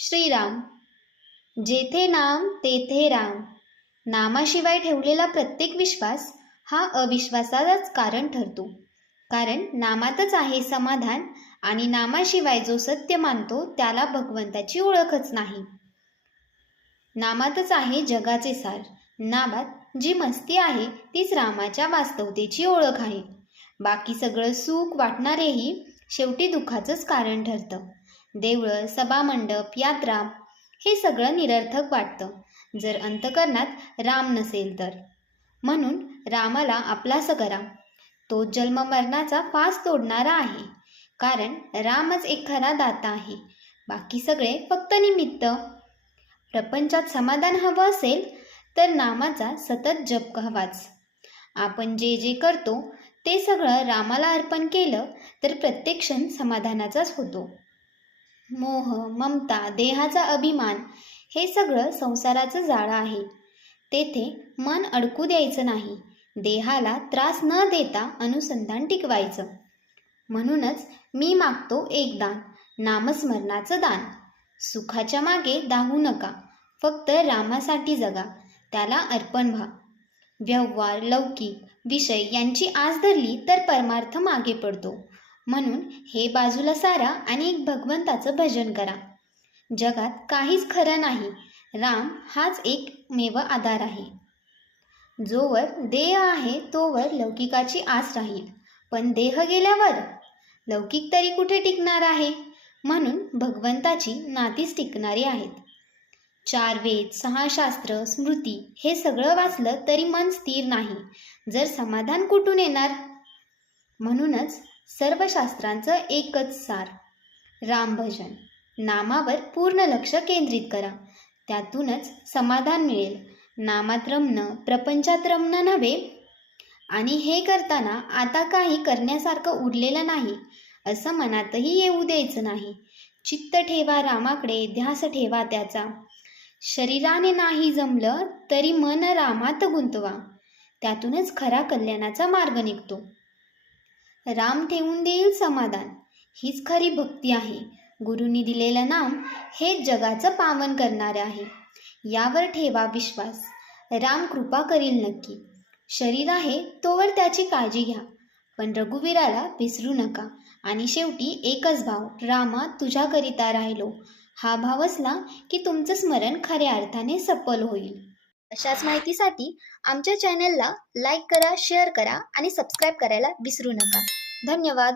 श्रीराम. जेथे नाम तेथे राम. नामाशिवाय ठेवलेला प्रत्येक विश्वास हा अविश्वासालाच कारण ठरतो. कारण नामातच आहे समाधान आणि नामाशिवाय जो सत्य मानतो त्याला भगवंताची ओळखच नाही. नामातच आहे जगाचे सार. नामात जी मस्ती आहे तीच रामाच्या वास्तवतेची ओळख आहे. बाकी सगळं सुख वाटणारेही शेवटी दुःखाचंच कारण ठरतं. देवळं, सभामंडप, यात्रा हे सगळं निरर्थक वाटतं जर अंतःकरणात राम नसेल तर. म्हणून रामाला आपलासं करा. तो जन्ममरणाचा फास तोडणारा आहे. कारण रामच एक खरा दाता आहे. बाकी सगळे फक्त निमित्त. प्रपंचात समाधान हवं असेल तर नामाचा सतत जप हवाच. आपण जे जे करतो ते सगळं रामाला अर्पण केलं तर प्रत्येक क्षण समाधानाचाच होतो. मोह, ममता, देहाचा अभिमान हे सगळं संसाराचं जाळं आहे. तेथे मन अडकू द्यायचं नाही. देहाला त्रास न देता अनुसंधान टिकवायचं. म्हणूनच मी मागतो एक दान, नामस्मरणाचं दान. सुखाच्या मागे धावू नका. फक्त रामासाठी जगा. त्याला अर्पण व्हा. व्यवहार, लौकिक विषय यांची आस धरली तर परमार्थ मागे पडतो. म्हणून हे बाजूला सारा आणि भगवंताचं भजन करा. जगात काहीच खरं नाही. राम हाच एकमेव आधार आहे. जोवर देह आहे तोवर लौकिकाची आस राहील. पण देह गेल्यावर लौकिक तरी कुठे टिकणार आहे. म्हणून भगवंताची नातीच टिकणारी आहेत. 4 वेद, 6 शास्त्र, स्मृती हे सगळं वाचलं तरी मन स्थिर नाही. जर समाधान कुठून येणार. म्हणूनच सर्व शास्त्रांचं एकच सार, रामभजन. नामावर पूर्ण लक्ष केंद्रित करा. त्यातूनच समाधान मिळेल. नामात रमणं प्रपंचात रमणं नव्हे. आणि हे करताना आता काही करण्यासारखं उरलेलं नाही असं मनातही येऊ द्यायचं नाही. चित्त ठेवा रामाकडे, ध्यास ठेवा त्याचा. शरीराने नाही जमलं तरी मन रामात गुंतवा. त्यातूनच खरा कल्याणाचा मार्ग निघतो. राम ठेवून देईल समाधान, हीच खरी भक्ती आहे. गुरुनी दिलेलं नाम हेच जगाचं पावन करणारे आहे. यावर ठेवा विश्वास. राम कृपा करील नक्की. शरीर आहे तोवर त्याची काळजी घ्या. पण रघुवीराला विसरू नका. आणि शेवटी एकच भाव, रामा तुझ्याकरिता राहिलो. हा भाव असला की तुमचं स्मरण खऱ्या अर्थाने सफल होईल. अशाच माहितीसाठी आमच्या चॅनलला लाईक करा, शेअर करा आणि सबस्क्राईब करायला विसरू नका. धन्यवाद.